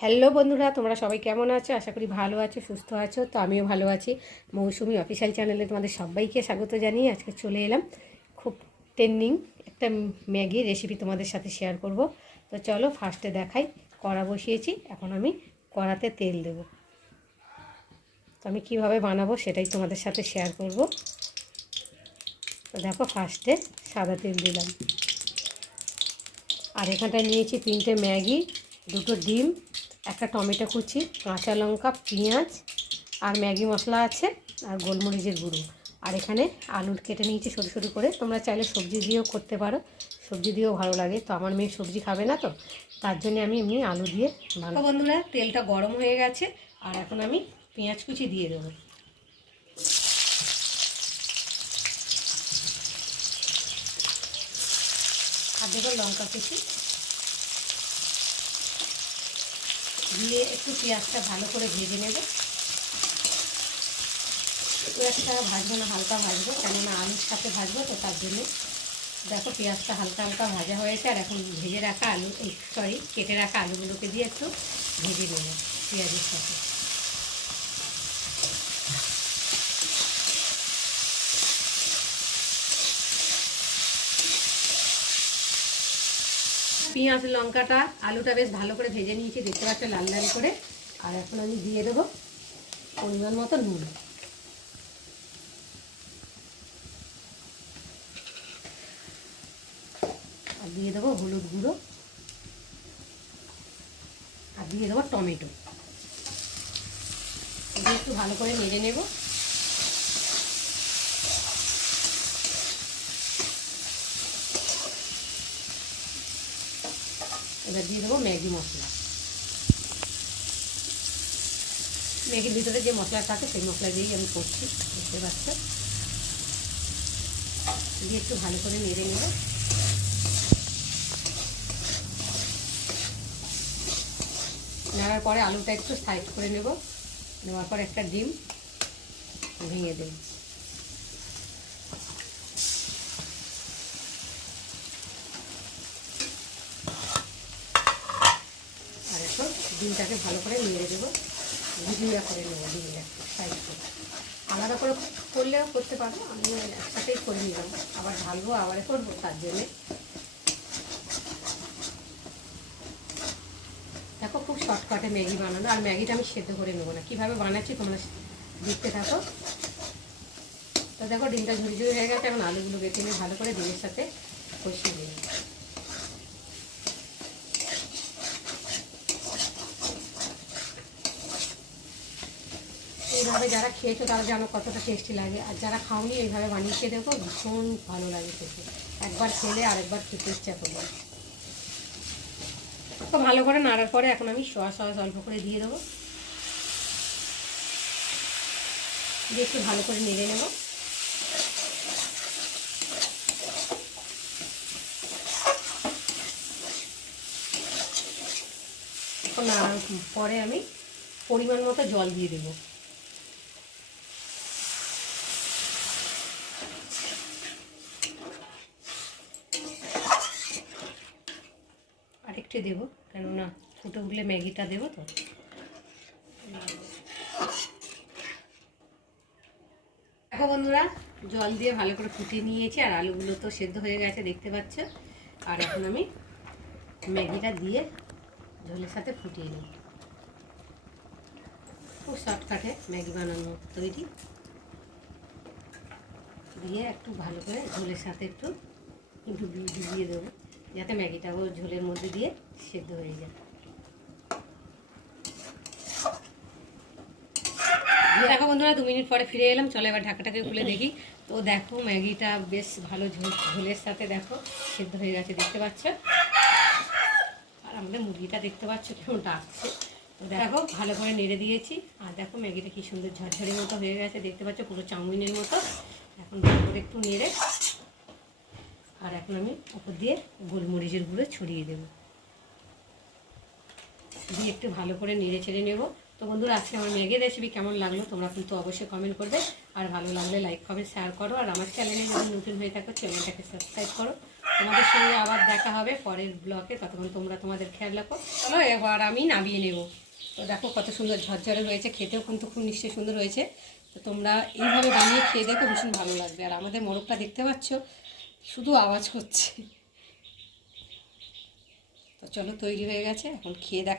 Hello বন্ধুরা, তোমরা সবাই কেমন আছো? আশা করি ভালো আছো, সুস্থ আছো। তো আমিও ভালো আছি। মৌসুমি অফিসিয়াল চ্যানেলে তোমাদের সবাইকে স্বাগত জানিয়ে আজকে চলে এলাম খুব ট্রেন্ডিং একটা ম্যাগি রেসিপি তোমাদের সাথে শেয়ার করব। তো চলো ফার্স্টে দেখাই। কড়া বসিয়েছি, এখন আমি কড়াতে তেল দেব। তো আমি কীভাবে বানাবো সেটাই তোমাদের সাথে শেয়ার করব। তো দেখো, ফার্স্টে সাদা তেল দিলাম, আর এখানটায় নিয়েছি 3টে ম্যাগি, 2টো ডিম, একটা টমেটো কুচি, কাঁচা লঙ্কা, পেঁয়াজ, আর ম্যাগি মশলা আছে, আর গোলমরিচের গুঁড়ো। আর এখানে আলু কেটে নিয়েছি সরু সরু করে। তোমরা চাইলে সবজি দিয়েও করতে পারো, সবজি দিয়েও ভালো লাগে। তো আমার মেয়ে সবজি খাবে না, তো তার জন্য আমি এমনি আলু দিয়ে বানাবো। বন্ধুরা, তেলটা গরম হয়ে গেছে, আর এখন আমি পেঁয়াজ কুচি দিয়ে দেবো। আর দেবো লঙ্কা কুচি দিয়ে একটু পেঁয়াজটা ভালো করে ভেজে নেব। পেঁয়াজটা ভাজবো না, হালকা ভাজবো, কেননা আলুর সাথে ভাজবো, তো তার জন্য। দেখো, পেঁয়াজটা হালকা হালকা ভাজা হয়েছে, আর এখন ভেজে রাখা আলু, কেটে রাখা আলুগুলোকে দিয়ে একটু ভেজে নেব পেঁয়াজের সাথে। পেঁয়াজ লঙ্কাটা আলুটা বেশ ভালো করে ভেজে নিয়েছি, দেখতে পাচ্ছ লাল লাল করে। আর এখন আমি দিয়ে দেবো পরিমাণ মতো নুন, আর দিয়ে দেবো হলুদ গুঁড়ো, আর দিয়ে দেবো টমেটো। দিয়ে একটু ভালো করে নেড়ে নেব। এবার দিয়ে দেবো ম্যাগি মশলা। ম্যাগির ভিতরে যে মশলাটা আছে সেই মশলা দিয়েই আমি করছি, বুঝতে পারছো। দিয়ে একটু ভালো করে নেড়ে নেব। নেওয়ার পরে আলুটা একটু সাইড করে নেব। নেওয়ার পর একটা ডিম ভেঙে দেব। আর এখন ডিমটাকে ভালো করে নেড়ে দেবো, গুঁড়া করে নেবো ডিমটা সাইড করে। আলাদা করে করলেও করতে পারবো, আমি একসাথেই করে নিলাম। আবার ঢালবো, আবার করবো, তার জন্যে। দেখো, খুব শর্টকাটে ম্যাগি বানানো। আর ম্যাগিটা আমি সেদ্ধ করে নেবো না, কীভাবে বানাচ্ছি তোমরা দেখতে থাকো। তো দেখো, ডিমটা ঝুড়ি হয়ে গেছে। এখন আলুগুলো বেটে নিয়ে ভালো করে ডিমের সাথে কষিয়ে নিই। এইভাবে যারা খেয়েছো তারা জানো কতটা টেস্টি লাগে, আর যারা খাওনি এইভাবে বানিয়ে খেয়ে দেখো, ভীষণ ভালো লাগে খেতে। একবার খেলে আরেকবার খেতে ইচ্ছা করবে। তো ভালো করে নাড়ার পরে এখন আমি সয়া সস অল্প করে দিয়ে দেবো, দিয়ে একটু ভালো করে নেড়ে নেব। এখন নাড়ার পরে আমি পরিমাণ মতো জল দিয়ে দেবো। আরেকটু দেবো, কেননা ফুটে উঠলে ম্যাগিটা দেবো। তো দেখো বন্ধুরা, জল দিয়ে ভালো করে ফুটিয়ে নিয়েছি, আর আলুগুলো তো সেদ্ধ হয়ে গেছে, দেখতে পাচ্ছ। আর এখন আমি ম্যাগিটা দিয়ে ঝোলের সাথে ফুটিয়ে নিই। খুব শর্টকাটে ম্যাগি বানানো তৈরি। দিয়ে একটু ভালো করে ঝোলের সাথে একটু দিয়ে দেবো, যাতে ম্যাগিটাও ঝোলের মধ্যে দিয়ে সেদ্ধ হয়ে যায়। দেখো বন্ধুরা, 2 মিনিট পরে ফিরে এলাম। চলো এবার ঢাকাটাকে খুলে দেখি। তো দেখো, ম্যাগিটা বেশ ভালো ঝোলের সাথে দেখো সেদ্ধ হয়ে গেছে, দেখতে পাচ্ছ। আর আমাদের মুরগিটা দেখতে পাচ্ছ কেমন ডাকছে। তো দেখো, ভালো করে নেড়ে দিয়েছি। আর দেখো, ম্যাগিটা কি সুন্দর ঝরঝরের মতো হয়ে গেছে, দেখতে পাচ্ছ, পুরো চাউমিনের মতো। এখন ভালো করে একটু নেড়ে, আর এখন আমি উপর দিয়ে গোলমরিচের গুঁড়ো ছড়িয়ে দেবো, দিয়ে একটু ভালো করে নেড়ে ছেড়ে নেবো। তো বন্ধুরা, আজকে আমার ম্যাগির রেসিপি কেমন লাগলো তোমরা কিন্তু অবশ্যই কমেন্ট করবে। আর ভালো লাগলে লাইক কমেন্ট শেয়ার করো। আর আমার চ্যানেলে যদি নতুন হয়ে থাকো চ্যানেলটাকে সাবস্ক্রাইব করো। তোমাদের সঙ্গে আবার দেখা হবে পরের ব্লগে, ততক্ষণ তোমরা তোমাদের খেয়াল রাখো। চলো এবার আমি নামিয়ে নেব। তো দেখো কত সুন্দর ঝরঝরে হয়েছে, খেতেও কিন্তু খুব নিশ্চয়ই সুন্দর হয়েছে। তো তোমরা এইভাবে বানিয়ে খেয়ে দেখো, ভীষণ ভালো লাগবে। আর আমাদের মোরগটা দেখতে পাচ্ছ শুধু আওয়াজ হচ্ছে। তো চলো তৈরি হয়ে গেছে, এখন খেয়ে দেখা।